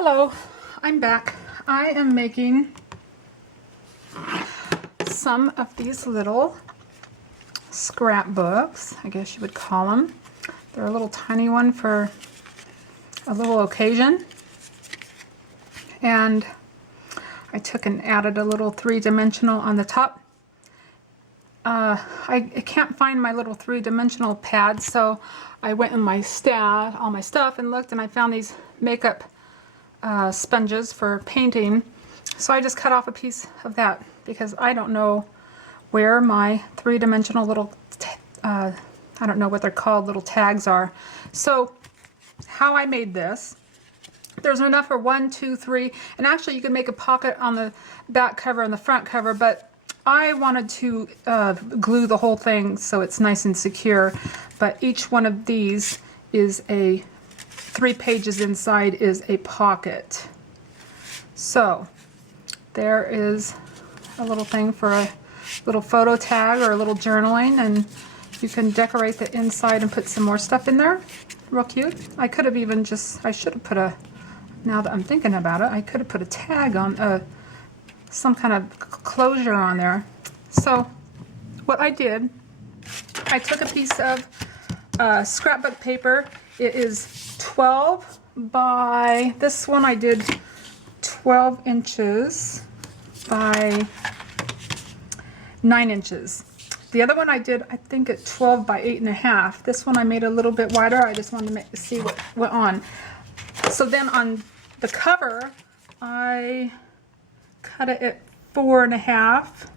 Hello, I'm back. I am making some of these little scrapbooks, I guess you would call them. They're a little tiny one for a little occasion. And I took and added a little three-dimensional on the top. I can't find my little three-dimensional pad, so I went in my stash, all my stuff, and looked, and I found these makeup sponges for painting. So I just cut off a piece of that because I don't know where my three-dimensional little, I don't know what they're called, little tags are. So how I made this, there's enough for 1, 2, 3, and actually you can make a pocket on the back cover and the front cover, but I wanted to glue the whole thing so it's nice and secure. But each one of these is 3 pages inside is a pocket. So there is a little thing for a little photo tag or a little journaling, and you can decorate the inside and put some more stuff in there. Real cute. I could have even I should have put now that I'm thinking about it, I could have put a tag on, some kind of closure on there. So what I did, I took a piece of scrapbook paper. It is 12 by, this one I did 12 inches by 9 inches. The other one I did, I think, at 12 by 8.5. This one I made a little bit wider. I just wanted to see what went on. So then on the cover, I cut it at 4.5,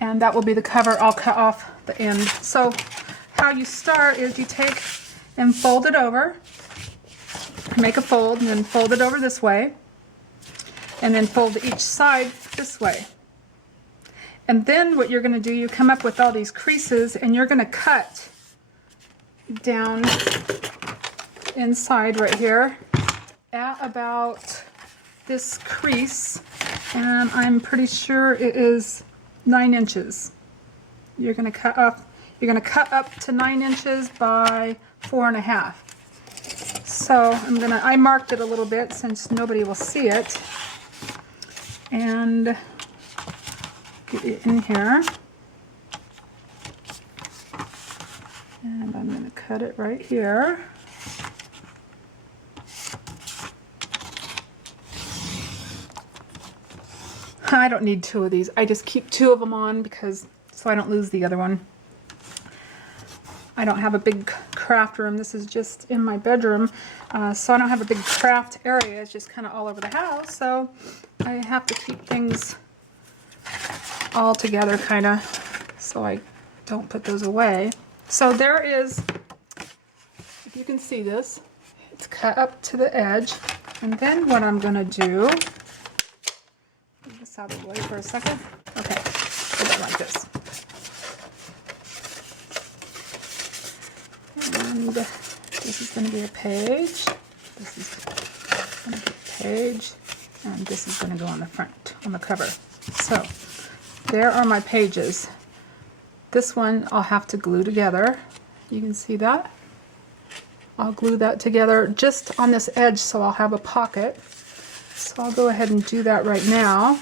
and that will be the cover. I'll cut off the end. So how you start is you take and fold it over, make a fold, and then fold it over this way, and then fold each side this way. And then what you're going to do, you come up with all these creases, and you're going to cut down inside right here at about this crease, and I'm pretty sure it is 9 inches. You're going to cut up. You're going to cut up to 9 inches by 4.5. So I marked it a little bit since nobody will see it, and get it in here. And I'm going to cut it right here. I don't need 2 of these. I just keep 2 of them on so I don't lose the other one. I don't have a big craft room. This is just in my bedroom, so I don't have a big craft area. It's just kind of all over the house, so I have to keep things all together kind of so I don't put those away. So there is, if you can see this, it's cut up to the edge, and then what I'm going to do, move this out of the way for a second. Okay, put it like this. And this is going to be a page, this is going to be a page, and this is going to go on the front, on the cover. So there are my pages. This one I'll have to glue together. You can see that. I'll glue that together just on this edge so I'll have a pocket. So I'll go ahead and do that right now.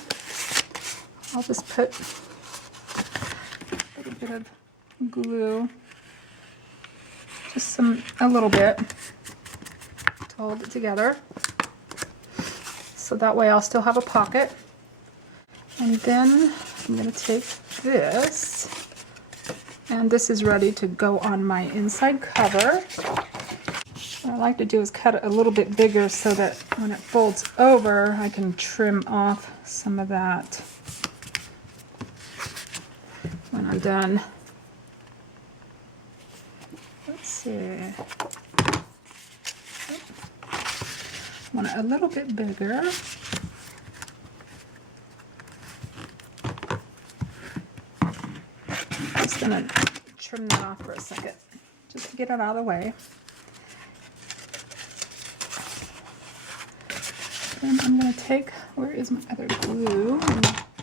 I'll just put a little bit of glue, just a little bit to hold it together. So that way I'll still have a pocket. And then I'm going to take this, and this is ready to go on my inside cover. What I like to do is cut it a little bit bigger so that when it folds over, I can trim off some of that when I'm done. Let's see. I want it a little bit bigger. I'm just going to trim that off for a second, just to get it out of the way. Then I'm going to take, where is my other glue?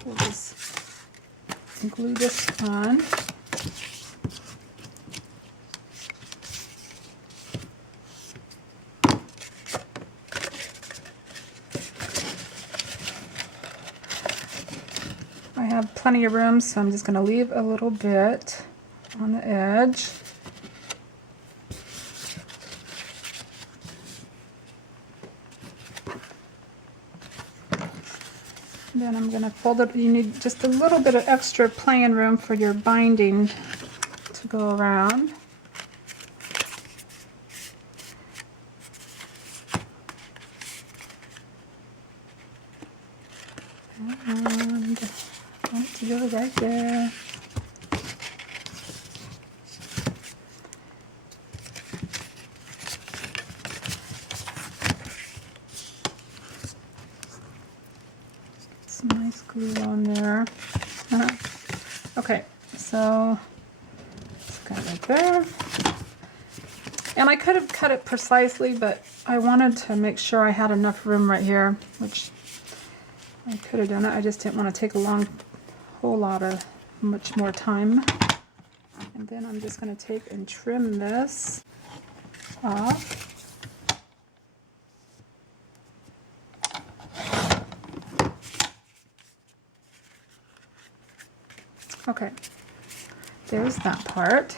We'll just glue this on. I have plenty of room, so I'm just going to leave a little bit on the edge. Then I'm going to fold it. You need just a little bit of extra playing room for your binding to go around. And let's go right there. Some nice glue on there. Okay, so it's got it right there. And I could have cut it precisely, but I wanted to make sure I had enough room right here, which I could have done it. I just didn't want to take a whole lot of much more time. And then I'm just going to take and trim this off. Okay, there's that part.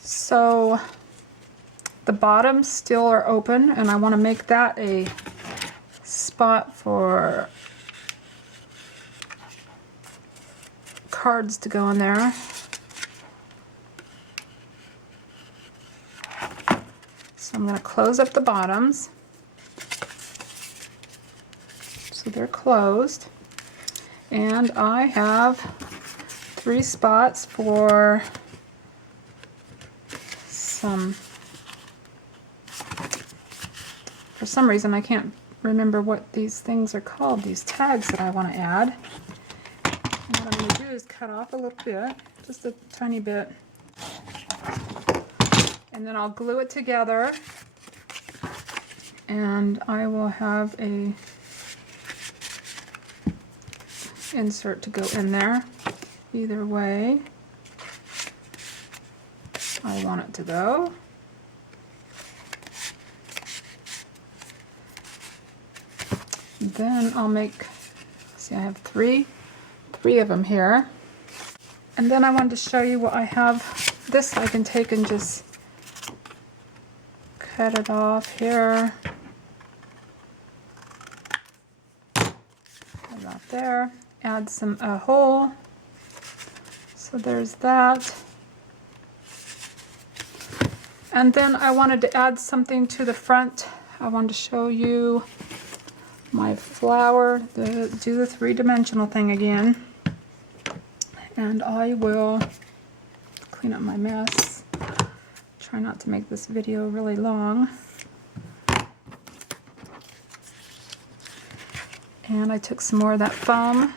So the bottoms still are open, and I want to make that a spot for cards to go in there. So I'm going to close up the bottoms. So they're closed. And I have 3 spots for some reason I can't remember what these things are called, these tags that I want to add. And what I'm going to do is cut off a little bit, just a tiny bit, and then I'll glue it together, and I will have a insert to go in there. Either way I want it to go. Then I'll make, see, I have three of them here. And then I wanted to show you what I have. This I can take and just cut it off here. About there. Add a hole. So there's that. And then I wanted to add something to the front. I wanted to show you my flower, do the 3-dimensional thing again. And I will clean up my mess. Try not to make this video really long. And I took some more of that foam,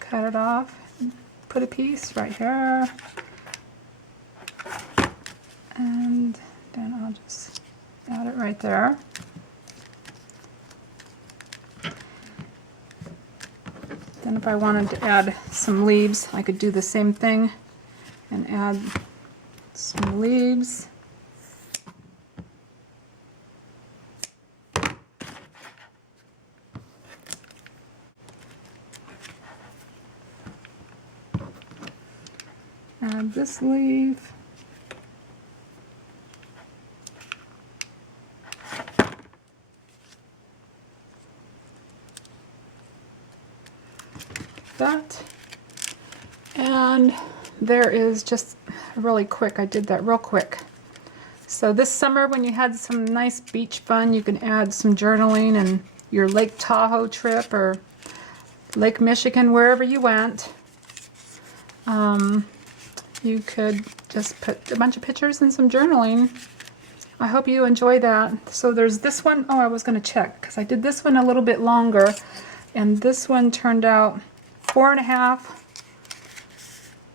cut it off, put a piece right here, and then I'll just add it right there. Then if I wanted to add some leaves, I could do the same thing and add some leaves. Add this leaf. That. And there is just really quick, I did that real quick. So this summer when you had some nice beach fun, you can add some journaling and your Lake Tahoe trip or Lake Michigan, wherever you went. You could just put a bunch of pictures and some journaling. I hope you enjoy that. So there's this one. Oh, I was going to check because I did this one a little bit longer, and this one turned out 4.5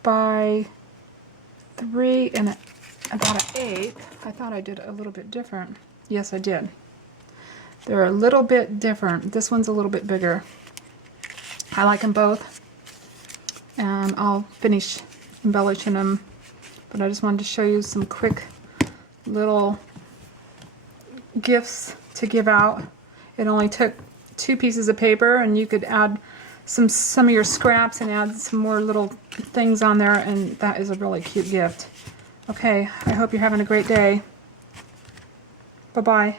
by 3 and about an 8. I thought I did it a little bit different. Yes, I did. They're a little bit different. This one's a little bit bigger. I like them both, and I'll finish embellishing them, but I just wanted to show you some quick little gifts to give out. It only took 2 pieces of paper, and you could add some of your scraps and add some more little things on there, and that is a really cute gift. Okay, I hope you're having a great day. Bye-bye.